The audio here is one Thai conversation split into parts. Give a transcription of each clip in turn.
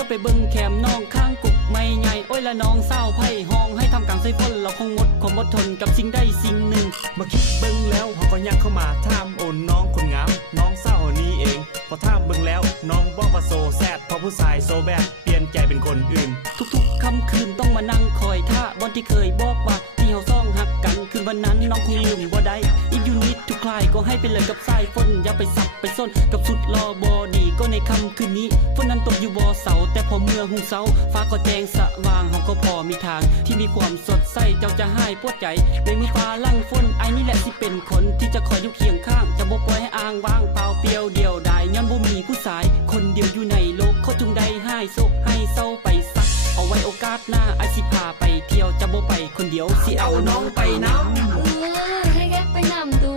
ลี้ยวไปเบิ่งแคมน้องข้างกุกไม่ใหญ่โอ้ยละน้องเศร้าไพ่ห้องให้ทำกลางไซฟอนเราคงหมดความอดทนกับสิ่งใดสิ่งหนึ่งมาคิดเบิ่งแล้วเขาก็ยังเข้ามาถามโอนน้องคนงามน้องเศร้านี้เองพอถามเบิ่งแล้วน้องบอกว่าโซแซดเพราะผู้ชายโซแบดเปลี่ยนใจเป็นคนอื่นทุกๆค่ำคืนต้องมานั่งคอยท่าบอนที่เคยบอกว่าที่เฮาซ่องหักกันคืนวันนั้นน้องคงลืมบ่ได้อีกยูนิตทุกคลายก็ให้ไปเลยกับสายฝนอย่าไปสับไปส้นกับสุดรอบอดีก็ในค่ำคืนนี้ฝนนั้นตกอยู่บ่อเสาแต่พอเมื่อหุ่งเสาฟ้าก็แจ้งสว่างเฮาก็พอมีทางที่มีความสดใสเจ้าจะให้ปวดใจในมือฟ้าลั่งฝนไอ้นี่แหละสิเป็นคนที่จะคอยอยู่เคียงข้างจะบ่ปล่อยให้อ้างว้างเปล่าเปลี่ยวเดียวดายย้อนบ่มีผู้ชายคนเดียวอยู่ในโลกเขาจึงได้ให้โศกให้เศร้าไปซักเอาไว้โอกาสหน้าไอ้สิพาไปเที่ยวจะบ่ไปคนเดียวสิเอาน้องไปนำให้แกไปนำดู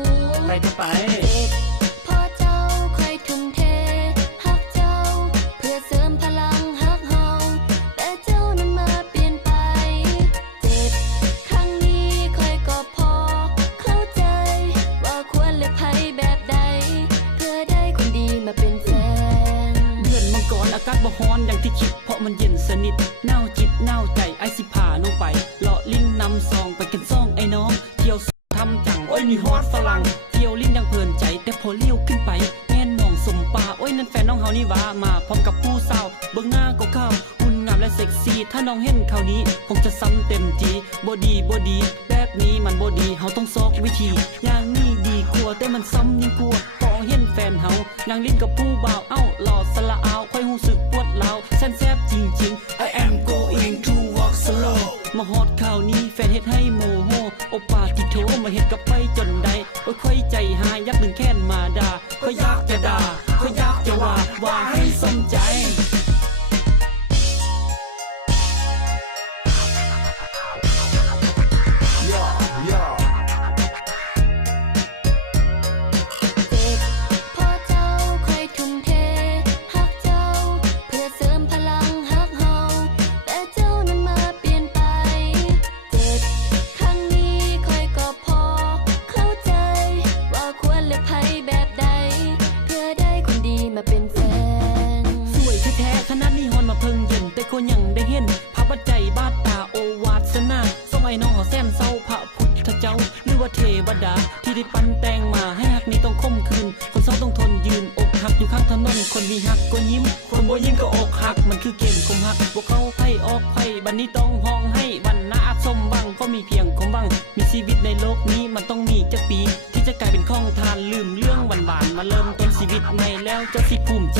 ไปก็ไปพอเจ้าคอยทุ่มเทฮักเจ้าเพื่อเสริมพลังฮักเฮาแต่เจ้านั้นมาเปลี่ยนไปเจ็บครั้งนี้คอยก็พอเข้าใจว่าควรเลือกใครแบบใดเพื่อได้คนดีมาเป็นแฟนเดือนมังกรอากาศบ่ร้อนอย่างที่คิดเพราะมันเย็นสนิทเน่าจิตเน่าใจไอ้สิพาน้องไปเลาะลิ้นนำซองไปกันซ่องไอ้น้องเที่ยวทำจังโอ้ยมีฮอตฝรั่งเที่ยวลิ้นยังเพลินใจแต่พอเลี้ยวขึ้นไปแง่นมองสมป่าโอ้ยนั่นแฟนน้องเฮานี่ว่ามาพร้อมกับผู้สาวเบื้องหน้าก็เข้าหุ่นงามและเซ็กซี่ถ้าน้องเห็นคราวนี้คงจะซ้ำเต็มทีบ่ดีแบบนี้มันบ่ดีเฮาต้องซอกวิธีอย่างนี้ดีกว่าแต่มันซ้ำยิ่งกลัวพอเห็นแฟนเฮายังลิ้นกับผู้บ่าวเอ้าหล่อสละเอาค่อยรู้สึกปวดร้าวแซ่บจริงๆ I am going to walk slow มาฮอดข่าวนี้แฟนเฮ็ดให้โมโหโอปาติโถมาเฮ็ดกับไปจนได้โอ้ยค่อยใจหายยักดึงแค้นมาด่าค่อยอยากจะด่าค่อยอยากจะว่าให้สมใจมาเป็นแฟนสวยแท้ๆขนาดนี้ฮอนมาเพิ่งเย็นแต่ก็ยังได้เห็นภาพใจบาดตาโอวาสนาส่งไอ้น้องแซมเศร้าพระพุทธเจ้าหรือว่าเทวดาที่ได้ปั้นแต่งมาให้ฮักนี้ต้องคมคืนคนเศร้าต้องทนยืนอกหักอยู่ข้างถนนคนมีฮักก็ยิ้มคนบ่ยิ้มก็อกหักมันคือเกมคมหักพวกเขาไพ่ออกไพ่บัดนี้ต้องห้องให้วันหน้าสมบังก็มีเพียงคมบังมีชีวิตในโลกนี้มันต้องมีจักปีที่จะกลายเป็นของทานลืมเรื่องหวานๆมาเริ่มต้นชีวิตใหม่แล้วจะสิภูมิใจ